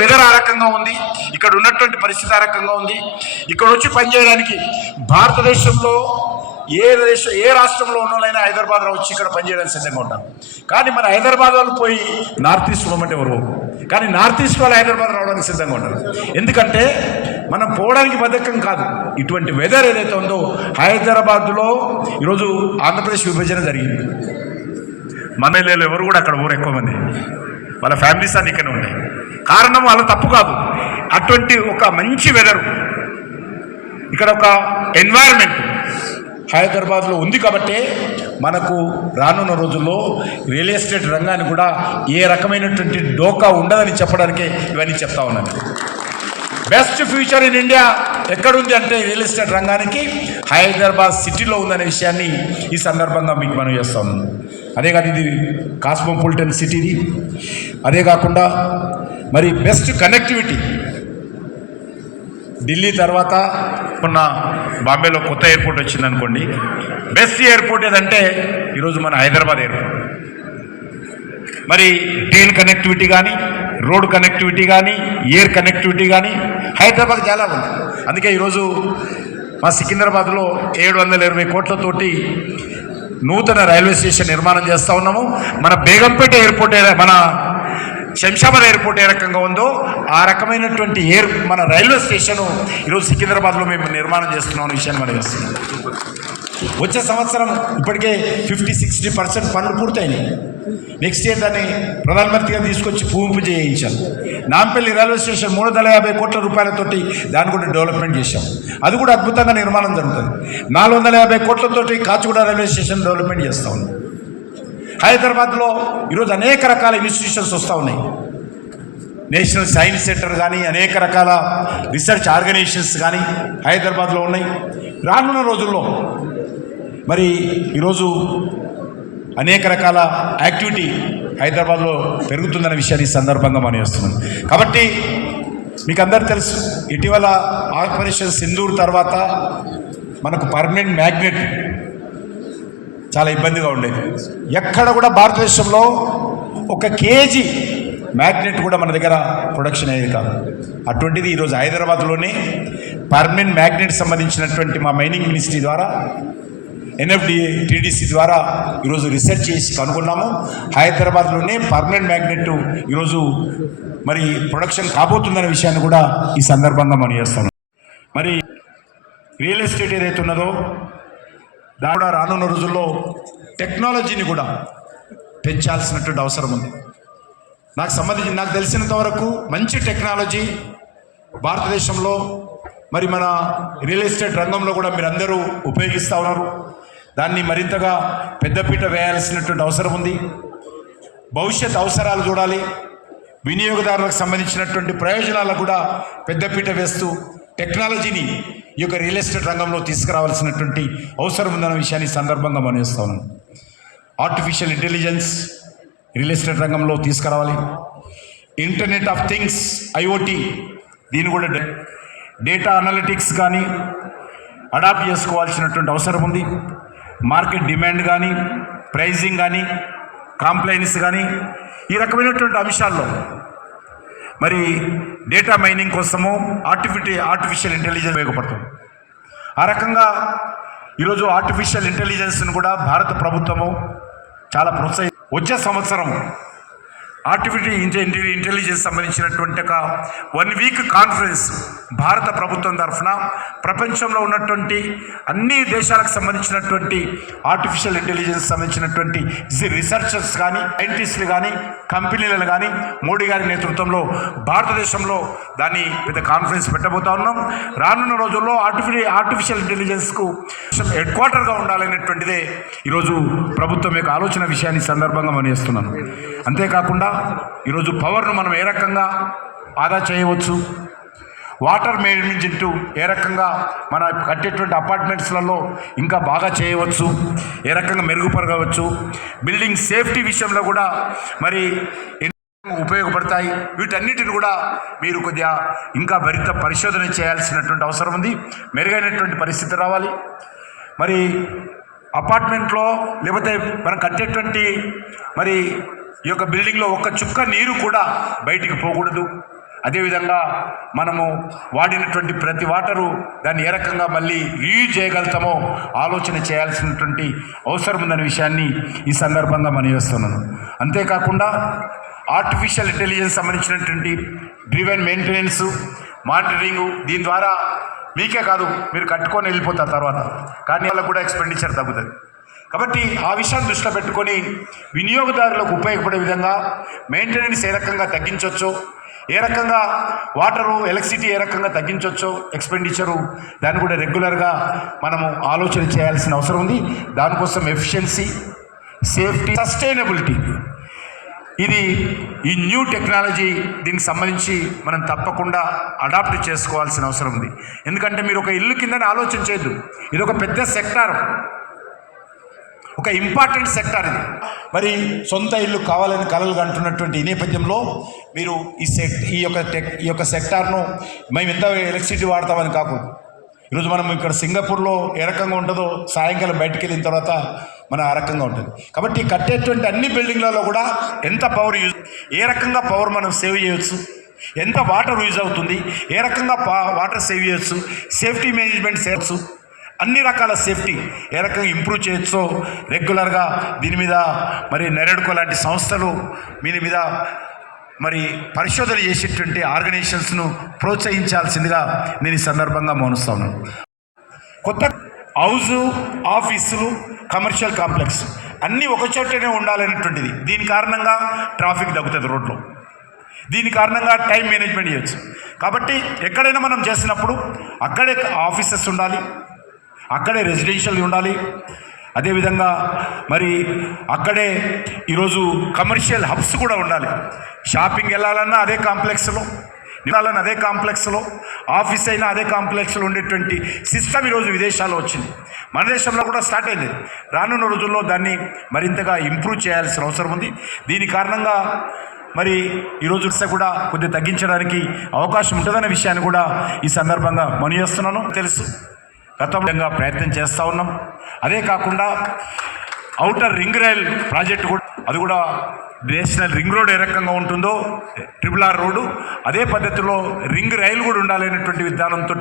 Weather ఆ రకంగా ఉంది ఇక్కడ ఉన్నటువంటి పరిస్థితి ఆ రకంగా ఉంది. ఇక్కడ వచ్చి పనిచేయడానికి భారతదేశంలో ఏ దేశ ఏ రాష్ట్రంలో ఉన్న హైదరాబాద్ హైదరాబాద్లో వచ్చి ఇక్కడ పనిచేయడానికి సిద్ధంగా ఉంటారు. కానీ మన హైదరాబాద్ వాళ్ళు పోయి నార్త్ ఈస్ట్ పోమంటే ఎవరు? కానీ నార్త్ ఈస్ట్ వాళ్ళు హైదరాబాద్ రావడానికి సిద్ధంగా ఉంటారు. ఎందుకంటే మనం పోవడానికి బద్ధకం కాదు. ఇటువంటి వెదర్ ఏదైతే ఉందో హైదరాబాద్లో ఈరోజు ఆంధ్రప్రదేశ్ విభజన జరిగింది. మన ఎవరు కూడా అక్కడ ఊరు ఎక్కువ మంది. వాళ్ళ ఫ్యామిలీస్ అన్ని ఇక్కడ ఉన్నాయి. కారణం వాళ్ళ తప్పు కాదు. అటువంటి ఒక మంచి వెదర్ ఇక్కడ ఒక ఎన్వైరన్మెంట్ హైదరాబాద్లో ఉంది కాబట్టి మనకు రానున్న రోజుల్లో రియల్ ఎస్టేట్ రంగాన్ని కూడా ఏ రకమైనటువంటి డోకా ఉండదని చెప్పడానికే ఇవన్నీ చెప్తా ఉన్నాను. బెస్ట్ ఫ్యూచర్ ఇన్ ఇండియా ఎక్కడుంది అంటే రియల్ ఎస్టేట్ రంగానికి హైదరాబాద్ సిటీలో ఉందనే విషయాన్ని ఈ సందర్భంగా మీకు మనం చేస్తాం అదే కాదు ఇది కాస్మోపాలిటన్ సిటీది అదే కాకుండా మరి బెస్ట్ కనెక్టివిటీ. ఢిల్లీ తర్వాత ఉన్న బాంబేలో కొత్త ఎయిర్పోర్ట్ వచ్చింది అనుకోండి బెస్ట్ ఎయిర్పోర్ట్ ఏదంటే ఈరోజు మన హైదరాబాద్ ఎయిర్పోర్ట్. మరి ట్రైన్ కనెక్టివిటీ కానీ రోడ్ కనెక్టివిటీ కానీ ఎయిర్ కనెక్టివిటీ కానీ హైదరాబాద్ చాలా ఉంది. అందుకే ఈరోజు మా సికింద్రాబాద్లో ఏడు వందల ఇరవై కోట్లతోటి నూతన రైల్వే స్టేషన్ నిర్మాణం చేస్తూ ఉన్నాము. మన బేగంపేట ఎయిర్పోర్ట్ మన శంషాబాద్ ఎయిర్పోర్ట్ ఏ రకంగా ఉందో ఆ రకమైనటువంటి ఎయిర్ మన రైల్వే స్టేషను ఈరోజు సికింద్రాబాద్లో మేము నిర్మాణం చేస్తున్నాం అనే విషయాన్ని మనం చేస్తున్నాం. వచ్చే సంవత్సరం ఇప్పటికే ఫిఫ్టీ సిక్స్టీ పర్సెంట్ పనులు పూర్తయినాయి. నెక్స్ట్ ఇయర్ దాన్ని ప్రధానమంత్రిగా తీసుకొచ్చి పూంపు చేయించాం. నాంపల్లి రైల్వే స్టేషన్ మూడు వందల యాభై కోట్ల రూపాయలతోటి దాన్ని కూడా డెవలప్మెంట్ చేశాం. అది కూడా అద్భుతంగా నిర్మాణం జరుగుతుంది. నాలుగు వందల యాభై కోట్లతోటి కాచిగూడ రైల్వే స్టేషన్ డెవలప్మెంట్ చేస్తా ఉన్నాం. హైదరాబాద్లో ఈరోజు అనేక రకాల ఇన్స్టిట్యూషన్స్ వస్తూ ఉన్నాయి. నేషనల్ సైన్స్ సెంటర్ కానీ అనేక రకాల రీసెర్చ్ ఆర్గనైజేషన్స్ కానీ హైదరాబాద్లో ఉన్నాయి. రానున్న రోజుల్లో మరి ఈరోజు అనేక రకాల యాక్టివిటీ హైదరాబాద్లో పెరుగుతుందన్న విషయాన్ని ఈ సందర్భంగా మనం వేస్తున్నాం కాబట్టి మీకు అందరు తెలుసు ఇటీవల ఆపరేషన్ సింధూర్ తర్వాత మనకు పర్మనెంట్ మ్యాగ్నెట్ చాలా ఇబ్బందిగా ఉండేది. ఎక్కడ కూడా భారతదేశంలో ఒక కేజీ మ్యాగ్నెట్ కూడా మన దగ్గర ప్రొడక్షన్ అయ్యేది కాదు. అటువంటిది ఈరోజు హైదరాబాద్లోనే పర్మనెంట్ మ్యాగ్నెట్ సంబంధించినటువంటి మా మైనింగ్ మినిస్ట్రీ ద్వారా ఎన్ఎఫ్డిఏ టీడీసీ ద్వారా ఈరోజు రీసెర్చ్ చేసి కనుగొన్నాము. హైదరాబాద్లోనే పర్మనెంట్ మ్యాగ్నెట్ ఈరోజు మరి ప్రొడక్షన్ కాబోతుందనే విషయాన్ని కూడా ఈ సందర్భంగా మనం చేస్తాం మరి రియల్ ఎస్టేట్ ఏదైతే ఉన్నదో దాని కూడా రానున్న రోజుల్లో టెక్నాలజీని కూడా పెంచాల్సినటువంటి అవసరం ఉంది. నాకు సంబంధించి నాకు తెలిసినంత వరకు మంచి టెక్నాలజీ భారతదేశంలో మరి మన రియల్ ఎస్టేట్ రంగంలో కూడా మీరు అందరూ ఉపయోగిస్తూ ఉన్నారు. దాన్ని మరింతగా పెద్దపీట వేయాల్సినటువంటి అవసరం ఉంది. భవిష్యత్ అవసరాలు చూడాలి. వినియోగదారులకు సంబంధించినటువంటి ప్రయోజనాలకు కూడా పెద్దపీట వేస్తూ టెక్నాలజీని ఈ యొక్క రియల్ ఎస్టేట్ రంగంలో తీసుకురావాల్సినటువంటి అవసరం ఉందన్న విషయాన్ని సందర్భంగా మనం ఆర్టిఫిషియల్ ఇంటెలిజెన్స్ రియల్ ఎస్టేట్ రంగంలో తీసుకురావాలి. ఇంటర్నెట్ ఆఫ్ థింగ్స్ ఐఓటీ దీన్ని కూడా డే- డేటా అనలిటిక్స్ కానీ అడాప్ట్ చేసుకోవాల్సినటువంటి అవసరం ఉంది. మార్కెట్ డిమాండ్ కానీ ప్రైజింగ్ కానీ కాంప్లైన్స్ కానీ ఈ రకమైనటువంటి అంశాల్లో మరి డేటా మైనింగ్ కోసము ఆర్టిఫిటి ఆర్టిఫిషియల్ ఇంటెలిజెన్స్ ఉపయోగపడుతుంది. ఆ రకంగా ఈరోజు ఆర్టిఫిషియల్ ఇంటెలిజెన్స్ను కూడా భారత ప్రభుత్వము చాలా ప్రోత్సహి వచ్చే సంవత్సరం ఆర్టిఫిషియల్ ఇంటెలిజెన్స్ సంబంధించినటువంటి ఒక వన్ వీక్ కాన్ఫరెన్స్ భారత ప్రభుత్వం తరఫున ప్రపంచంలో ఉన్నటువంటి అన్ని దేశాలకు సంబంధించినటువంటి ఆర్టిఫిషియల్ ఇంటెలిజెన్స్ సంబంధించినటువంటి రీసెర్చర్స్ కానీ సైంటిస్టులు కానీ కంపెనీలను కానీ మోడీ గారి నేతృత్వంలో భారతదేశంలో దాన్ని పెద్ద కాన్ఫరెన్స్ పెట్టబోతా ఉన్నాం. రానున్న రోజుల్లో ఆర్టిఫి ఆర్టిఫిషియల్ ఇంటెలిజెన్స్కు హెడ్ క్వార్టర్గా ఉండాలనేటువంటిదే ఈరోజు ప్రభుత్వం యొక్క ఆలోచన విషయాన్ని సందర్భంగా మనం చేస్తున్నాను అంతేకాకుండా ఈరోజు పవర్ను మనం ఏ రకంగా ఆదా చేయవచ్చు? వాటర్ మేనేజ్మెంట్ ఏ రకంగా మన కట్టేటువంటి అపార్ట్మెంట్స్లలో ఇంకా బాగా చేయవచ్చు ఏ రకంగా మెరుగుపరగవచ్చు బిల్డింగ్ సేఫ్టీ విషయంలో కూడా మరి ఉపయోగపడతాయి. వీటన్నిటిని కూడా మీరు కొద్దిగా ఇంకా మరింత పరిశోధన చేయాల్సినటువంటి అవసరం ఉంది. మెరుగైనటువంటి పరిస్థితి రావాలి. మరి అపార్ట్మెంట్లో లేకపోతే మనం కట్టేటువంటి మరి ఈ యొక్క బిల్డింగ్లో ఒక్క చుక్క నీరు కూడా బయటికి పోకూడదు. అదేవిధంగా మనము వాడినటువంటి ప్రతి వాటరు దాన్ని ఏ రకంగా మళ్ళీ రీయూజ్ చేయగలుగుతామో ఆలోచన చేయాల్సినటువంటి అవసరం ఉందనే విషయాన్ని ఈ సందర్భంగా మనం చేస్తున్నాను. అంతేకాకుండా ఆర్టిఫిషియల్ ఇంటెలిజెన్స్ సంబంధించినటువంటి డ్రివెన్ మెయింటెనెన్స్ మానిటరింగ్ దీని ద్వారా మీకే కాదు మీరు కట్టుకొని వెళ్ళిపోతారు తర్వాత. కానీ వాళ్ళకు కూడా ఎక్స్పెండిచర్ తగ్గుతుంది. కాబట్టి ఆ విషయాన్ని దృష్టిలో పెట్టుకొని వినియోగదారులకు ఉపయోగపడే విధంగా మెయింటెనెన్స్ ఏ రకంగా తగ్గించవచ్చో ఏ రకంగా వాటరు ఎలక్ట్రిసిటీ ఏ రకంగా తగ్గించవచ్చో ఎక్స్పెండిచరు దాన్ని కూడా రెగ్యులర్గా మనము ఆలోచన చేయాల్సిన అవసరం ఉంది. దానికోసం ఎఫిషియన్సీ సేఫ్టీ సస్టైనబిలిటీ. ఇది ఈ న్యూ టెక్నాలజీ దీనికి సంబంధించి మనం తప్పకుండా అడాప్ట్ చేసుకోవాల్సిన అవసరం ఉంది. ఎందుకంటే మీరు ఒక ఇల్లు కిందని ఆలోచన చేయొద్దు. ఇది ఒక పెద్ద సెక్టార్. ఒక ఇంపార్టెంట్ సెక్టార్ ఇది. మరి సొంత ఇల్లు కావాలని కలలు అంటున్నటువంటి ఈ నేపథ్యంలో మీరు ఈ సెక్ ఈ యొక్క టెక్ ఈ యొక్క సెక్టార్ను మేము ఎంత ఎలక్ట్రిసిటీ వాడతామని కాకుండా ఈరోజు మనం ఇక్కడ సింగపూర్లో ఏ రకంగా ఉంటుందో సాయంకాలం బయటికి వెళ్ళిన తర్వాత మన ఆ రకంగా ఉంటుంది. కాబట్టి కట్టేటువంటి అన్ని బిల్డింగ్లలో కూడా ఎంత పవర్ యూజ్ ఏ రకంగా పవర్ మనం సేవ్ చేయవచ్చు ఎంత వాటర్ యూజ్ అవుతుంది ఏ రకంగా పా- వాటర్ సేవ్ చేయొచ్చు సేఫ్టీ మేనేజ్మెంట్ చేయొచ్చు అన్ని రకాల సేఫ్టీ ఏ రకంగా ఇంప్రూవ్ చేయొచ్చో రెగ్యులర్గా దీని మీద మరి నెరడుకో లాంటి సంస్థలు దీని మీద మరి పరిశోధన చేసేటువంటి ఆర్గనైజేషన్స్ను ప్రోత్సహించాల్సిందిగా నేను ఈ సందర్భంగా మౌనిస్తాను కొత్త హౌజు ఆఫీసులు కమర్షియల్ కాంప్లెక్స్ అన్నీ ఒక చోటనే ఉండాలనేటువంటిది. దీని కారణంగా ట్రాఫిక్ తగ్గుతుంది రోడ్లో. దీని కారణంగా టైం మేనేజ్మెంట్ చేయొచ్చు. కాబట్టి ఎక్కడైనా మనం చేసినప్పుడు అక్కడే ఆఫీసెస్ ఉండాలి. అక్కడే రెసిడెన్షియల్ ఉండాలి. అదేవిధంగా మరి అక్కడే ఈరోజు కమర్షియల్ హబ్స్ కూడా ఉండాలి. షాపింగ్ వెళ్ళాలన్నా అదే కాంప్లెక్స్లో వెళ్ళాలన్నా అదే కాంప్లెక్స్లో ఆఫీస్ అయినా అదే కాంప్లెక్స్లో ఉండేటువంటి సిస్టమ్ ఈరోజు విదేశాల్లో వచ్చింది. మన దేశంలో కూడా స్టార్ట్ అయింది. రానున్న రోజుల్లో దాన్ని మరింతగా ఇంప్రూవ్ చేయాల్సిన అవసరం ఉంది. దీని కారణంగా మరి ఈరోజు కూడా కొద్దిగా తగ్గించడానికి అవకాశం ఉంటుందనే విషయాన్ని కూడా ఈ సందర్భంగా మను చేస్తున్నాను. తెలుసు. గతంగా ప్రయత్నం చేస్తూ ఉన్నాం. అదే కాకుండా అవుటర్ రింగ్ రైల్ ప్రాజెక్ట్ కూడా అది కూడా నేషనల్ రింగ్ రోడ్ ఏ రకంగా ఉంటుందో ట్రిపుల్ ఆర్ రోడ్డు అదే పద్ధతిలో రింగ్ రైలు కూడా ఉండాలనేటువంటి విధానంతో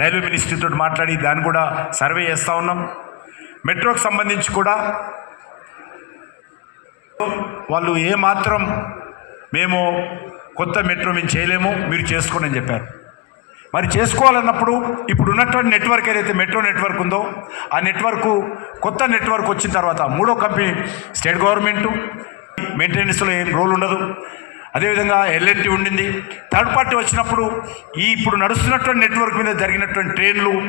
రైల్వే మినిస్ట్రీతో మాట్లాడి దాన్ని కూడా సర్వే చేస్తూ ఉన్నాం. మెట్రోకి సంబంధించి కూడా వాళ్ళు ఏమాత్రం మేము కొత్త మెట్రో మేము చేయలేము మీరు చేసుకోండి అని చెప్పారు. మరి చేసుకోవాలన్నప్పుడు ఇప్పుడు ఉన్నటువంటి నెట్వర్క్ ఏదైతే మెట్రో నెట్వర్క్ ఉందో ఆ నెట్వర్క్ కొత్త నెట్వర్క్ వచ్చిన తర్వాత మూడో కంపెనీ స్టేట్ గవర్నమెంటు మెయింటెనెన్స్లో ఏం రోల్ ఉండదు. అదేవిధంగా ఎల్ఎన్టీ ఉండింది. థర్డ్ పార్టీ వచ్చినప్పుడు ఈ ఇప్పుడు నడుస్తున్నటువంటి నెట్వర్క్ మీద జరిగినటువంటి ట్రైన్లు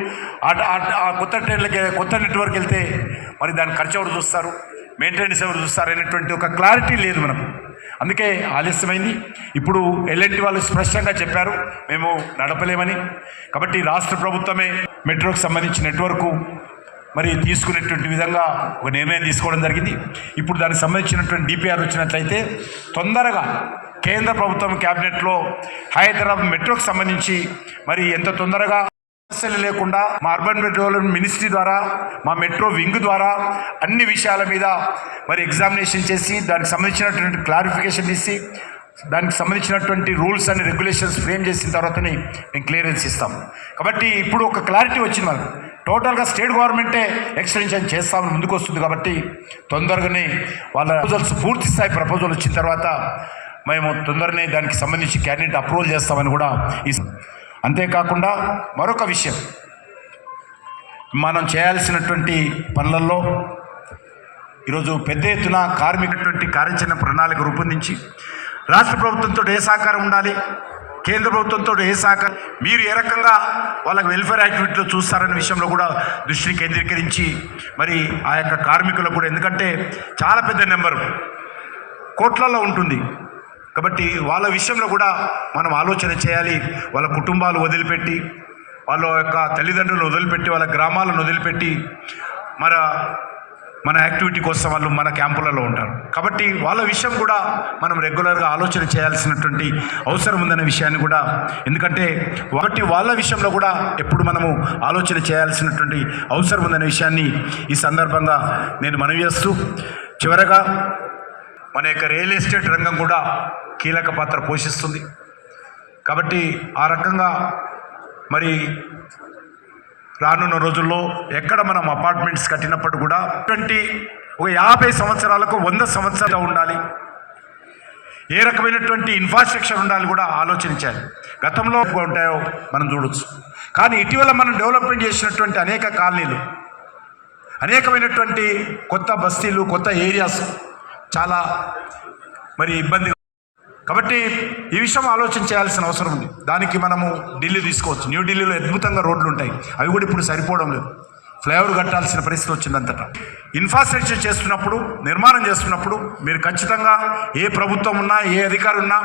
ఆ- కొత్త ట్రైన్లకి కొత్త నెట్వర్క్ వెళ్తే మరి దాని ఖర్చు ఎవరు చూస్తారు? మెయింటెనెన్స్ ఎవరు చూస్తారు? అనేటువంటి ఒక క్లారిటీ లేదు మనకు. అందుకే ఆలస్యమైంది. ఇప్పుడు ఎల్ఎన్టీ వాళ్ళు స్పష్టంగా చెప్పారు మేము నడపలేమని. కాబట్టి రాష్ట్ర ప్రభుత్వమే మెట్రోకి సంబంధించిన నెట్వర్క్ మరి తీసుకునేటువంటి విధంగా ఒక నిర్ణయం తీసుకోవడం జరిగింది. ఇప్పుడు దానికి సంబంధించినటువంటి డిపిఆర్ వచ్చినట్లయితే తొందరగా కేంద్ర ప్రభుత్వం క్యాబినెట్లో హైదరాబాద్ మెట్రోకి సంబంధించి మరి ఎంత తొందరగా సమస్యలు లేకుండా మా అర్బన్ డెవలప్మెంట్ మినిస్ట్రీ ద్వారా మా మెట్రో వింగ్ ద్వారా అన్ని విషయాల మీద మరి ఎగ్జామినేషన్ చేసి దానికి సంబంధించినటువంటి క్లారిఫికేషన్ ఇచ్చి దానికి సంబంధించినటువంటి రూల్స్ అండ్ రెగ్యులేషన్స్ ఫ్రేమ్ చేసిన తర్వాతనే మేము క్లియరెన్స్ ఇస్తాం. కాబట్టి ఇప్పుడు ఒక క్లారిటీ వచ్చింది మనకు. టోటల్గా స్టేట్ గవర్నమెంటే ఎక్స్టెన్షన్ చేస్తామని ముందుకు వస్తుంది కాబట్టి తొందరగానే వాళ్ళ ప్రపోజల్స్ పూర్తి స్థాయి ప్రపోజల్ వచ్చిన తర్వాత మేము తొందరనే దానికి సంబంధించి క్యాబినెట్ అప్రూవల్ చేస్తామని కూడా ఈ అంతేకాకుండా మరొక విషయం. మనం చేయాల్సినటువంటి పనులలో ఈరోజు పెద్ద ఎత్తున కార్మికటువంటి కార్యాచరణ ప్రణాళిక రూపొందించి రాష్ట్ర ప్రభుత్వంతో ఏ సహకారం ఉండాలి? కేంద్ర ప్రభుత్వంతో ఏ సహకారం? మీరు ఏ రకంగా వాళ్ళకి వెల్ఫేర్ యాక్టివిటీలో చూస్తారనే విషయంలో కూడా దృష్టిని కేంద్రీకరించి మరి ఆ యొక్క కార్మికులకు కూడా. ఎందుకంటే చాలా పెద్ద నెంబరు కోట్లలో ఉంటుంది. కాబట్టి వాళ్ళ విషయంలో కూడా మనం ఆలోచన చేయాలి. వాళ్ళ కుటుంబాలు వదిలిపెట్టి వాళ్ళ యొక్క తల్లిదండ్రులు వదిలిపెట్టి వాళ్ళ గ్రామాలను వదిలిపెట్టి మన మన యాక్టివిటీ కోసం వాళ్ళు మన క్యాంపులలో ఉంటారు. కాబట్టి వాళ్ళ విషయం కూడా మనం రెగ్యులర్గా ఆలోచన చేయాల్సినటువంటి అవసరం ఉందనే విషయాన్ని కూడా ఎందుకంటే ఒకటి వాళ్ళ విషయంలో కూడా ఎప్పుడు మనము ఆలోచన చేయాల్సినటువంటి అవసరం ఉందనే విషయాన్ని ఈ సందర్భంగా నేను మనవి చేస్తూ చివరగా మన యొక్క రియల్ ఎస్టేట్ రంగం కూడా కీలక పాత్ర పోషిస్తుంది. కాబట్టి ఆ రకంగా మరి రానున్న రోజుల్లో ఎక్కడ మనం అపార్ట్మెంట్స్ కట్టినప్పుడు కూడా ట్వంటీ ఒక యాభై సంవత్సరాలకు వంద సంవత్సరాలు ఉండాలి. ఏ రకమైనటువంటి ఇన్ఫ్రాస్ట్రక్చర్ ఉండాలి కూడా ఆలోచించాలి. గతంలో ఉంటాయో మనం చూడొచ్చు. కానీ ఇటీవల మనం డెవలప్మెంట్ చేసినటువంటి అనేక కాలనీలు అనేకమైనటువంటి కొత్త బస్తీలు కొత్త ఏరియాస్ చాలా మరి ఇబ్బంది కాబట్టి ఈ విషయం ఆలోచన చేయాల్సిన అవసరం ఉంది. దానికి మనము ఢిల్లీ తీసుకోవచ్చు. న్యూఢిల్లీలో అద్భుతంగా రోడ్లు ఉంటాయి అవి కూడా ఇప్పుడు సరిపోవడం లేదు. ఫ్లైఓవర్ కట్టాల్సిన పరిస్థితి వచ్చిందంతట. ఇన్ఫ్రాస్ట్రక్చర్ చేస్తున్నప్పుడు నిర్మాణం చేస్తున్నప్పుడు మీరు ఖచ్చితంగా ఏ ప్రభుత్వం ఉన్నా ఏ అధికారి ఉన్నా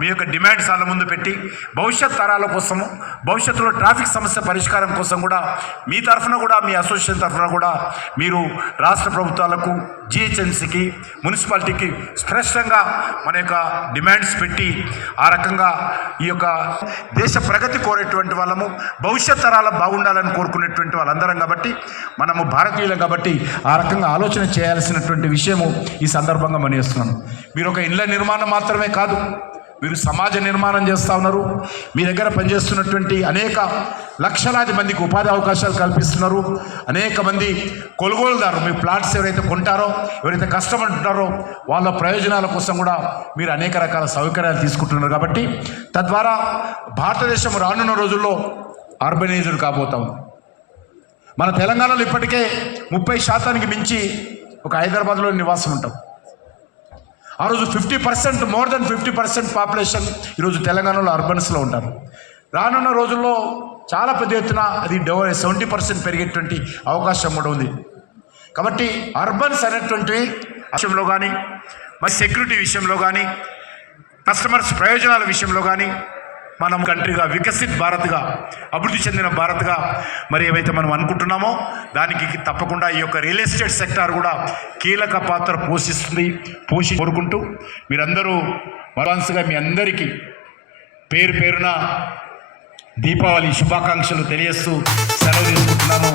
మీ యొక్క డిమాండ్స్ వాళ్ళ ముందు పెట్టి భవిష్యత్ తరాల కోసము భవిష్యత్తులో ట్రాఫిక్ సమస్య పరిష్కారం కోసం కూడా మీ తరఫున కూడా మీ అసోసియేషన్ తరఫున కూడా మీరు రాష్ట్ర ప్రభుత్వాలకు జిహెచ్ఎంసీకి మున్సిపాలిటీకి స్పష్టంగా మన యొక్క డిమాండ్స్ పెట్టి ఆ రకంగా ఈ యొక్క దేశ ప్రగతి కోరేటువంటి వాళ్ళము భవిష్యత్ తరాల బాగుండాలని కోరుకునేటువంటి వాళ్ళందరం కాబట్టి మనము భారతీయులం కాబట్టి ఆ రకంగా ఆలోచన చేయాల్సినటువంటి విషయము ఈ సందర్భంగా మనిస్తున్నాను చేస్తున్నాను మీరు ఒక ఇళ్ళ నిర్మాణం మాత్రమే కాదు మీరు సమాజ నిర్మాణం చేస్తూ ఉన్నారు మీ దగ్గర పనిచేస్తున్నటువంటి అనేక లక్షలాది మందికి ఉపాధి అవకాశాలు కల్పిస్తున్నారు. అనేక మంది కొనుగోలుదారు మీ ప్లాట్స్ ఎవరైతే కొంటారో ఎవరైతే కష్టపడుతున్నారో వాళ్ళ ప్రయోజనాల కోసం కూడా మీరు అనేక రకాల సౌకర్యాలు తీసుకుంటున్నారు కాబట్టి తద్వారా భారతదేశం రానున్న రోజుల్లో అర్బనైజ్డ్ కాబోతా ఉంది. మన తెలంగాణలో ఇప్పటికే ముప్పై శాతానికి మించి ఒక హైదరాబాద్లో నివాసం ఉంటాం. ఆ రోజు fifty percent more than fifty percent population ఈరోజు తెలంగాణలో అర్బన్స్లో ఉంటారు. రానున్న రోజుల్లో చాలా పెద్ద ఎత్తున అది డెవ సెవెంటీ పర్సెంట్ పెరిగేటువంటి అవకాశం కూడా ఉంది. కాబట్టి అర్బన్స్ అనేటువంటివి విషయంలో కానీ మరి సెక్యూరిటీ విషయంలో కానీ కస్టమర్స్ ప్రయోజనాల విషయంలో కానీ మనం కంట్రీగా వికసిత్ భారత్గా అభివృద్ధి చెందిన భారత్గా మరి ఏవైతే మనం అనుకుంటున్నామో దానికి తప్పకుండా ఈ యొక్క రియల్ ఎస్టేట్ సెక్టార్ కూడా కీలక పాత్ర పోషిస్తుంది పోషి కోరుకుంటూ మీరందరూ అడ్వాన్స్గా మీ అందరికీ పేరు పేరున దీపావళి శుభాకాంక్షలు తెలియస్తూ సెలవు తీసుకుంటున్నాము